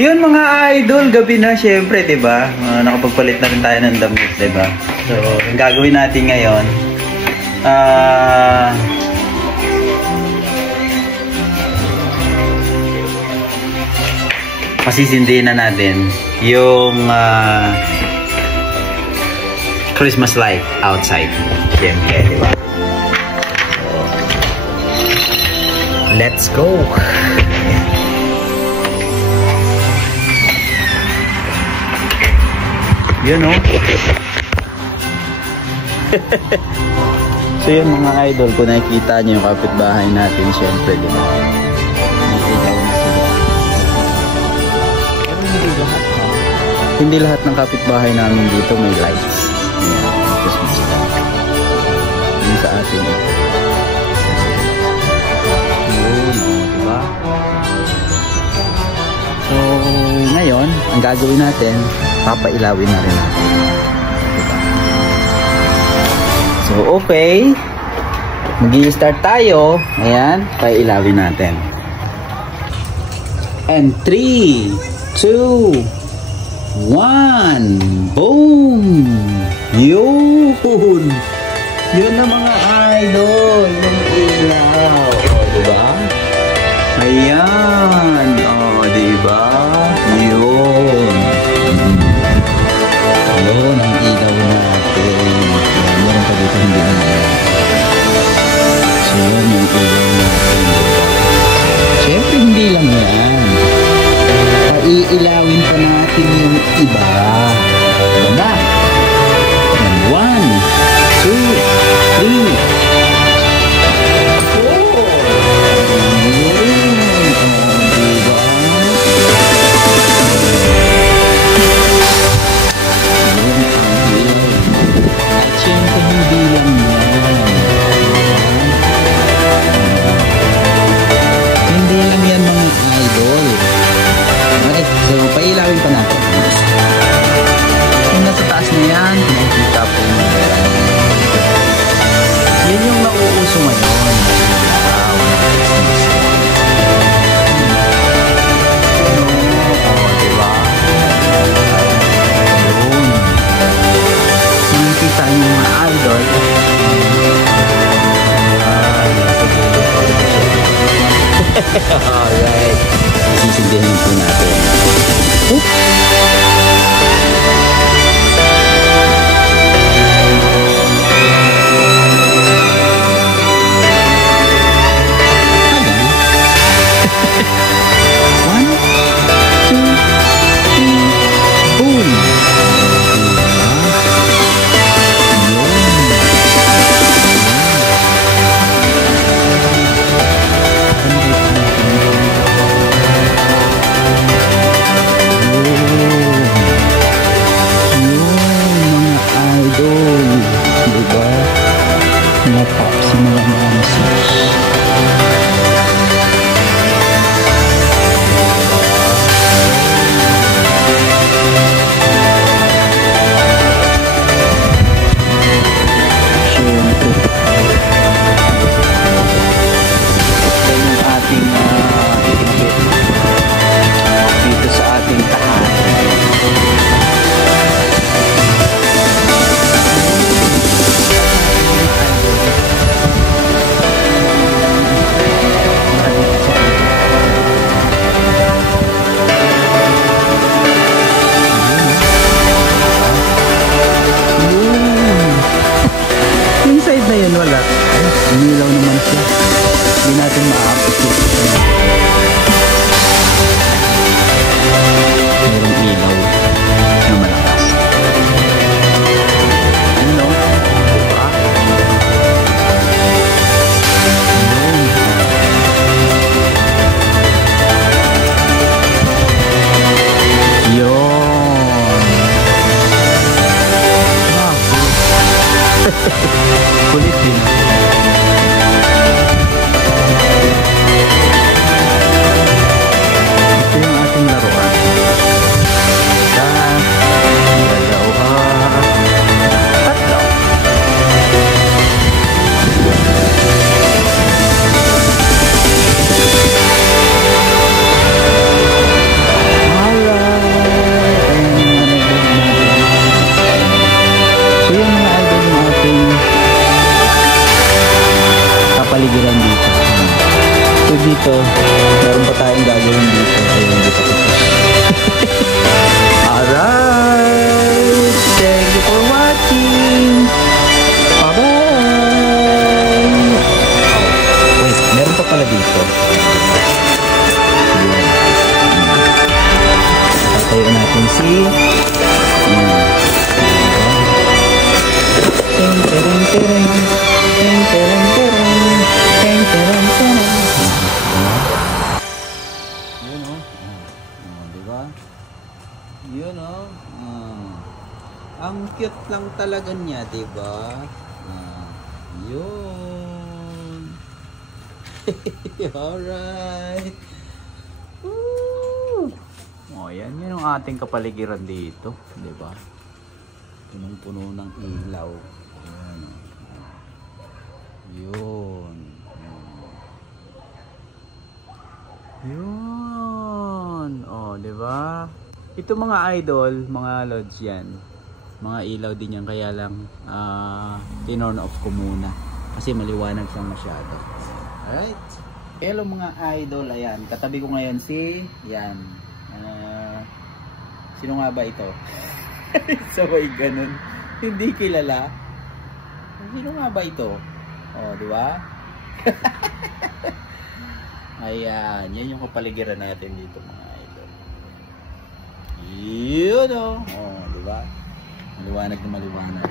Yun mga idol, gabi na syempre, 'di ba? Nakapagpalit na rin tayo ng damit, 'di ba? So, ang gagawin natin ngayon, pasisindihin na natin yung Christmas light outside. Syempre, 'di ba? So, let's go. Yun o. So yun mga idol, kung nakikita nyo yung kapitbahay natin, syempre, di ba? Nakikita na sila. Pero hindi lahat, ha? Hindi lahat ng kapitbahay namin dito may lights. Ayan, Christmas light. Yun sa atin. Yun, di ba? So, ngayon, ang gagawin natin, papailawin na rin natin. Diba? So, okay. Mag-i-start tayo. Ayan, pailawin natin. And 3, 2, 1. Boom! Yun! Yun na mga idol. Yung ilaw. O, diba? Ayan. O, diba? Yun. Yun ang ilaw natin. Meron pa dito hindi na yan. So yun yung ilaw natin. Siyempre hindi lang yan. Paiilawin pa natin yung iba. Diba? 1, 2, 3. So, pailawin pa natin. Yung nasa taas na yan, nakikita po mo. Yan yung nauuso ngayon. Oo, diba? Yun. Nakikita nyo mga idol. Alright. Sisindihan po natin. Inilaw naman siya. Hindi natin ma-appreciate. Mayroong ilaw na malakas. Ano? Diba? Yun. Kulit din. dito, meron pa tayong gagawin dito. Ayun, hindi pa tapos. Alright! Thank you for watching! Bye-bye! Oh, wait, meron pa pala dito. Tatayo natin si... Yun o. Diba? Yun o. Ang cute lang talaga niya, diba? Yun. Alright. Woo! O, yan. Yan ang ating kapaligiran dito. Diba? Punong-puno ng ilaw. Ayan. Yun. Yun. Oh, di ba? Ito mga idol, mga lods yan. Mga ilaw din yan, kaya lang tinorn off ko muna kasi maliwanag siyang masyado. Alright. Hello mga idol, ayan. Katabi ko ngayon si yan. Sino nga ba ito? Sabay ganun. Hindi kilala. Sino nga ba ito? Oh, di ba? Ayan, yan yung kapaligiran natin dito mga idol. Yun oh. Oh, di ba? Maliwanag na maliwanag.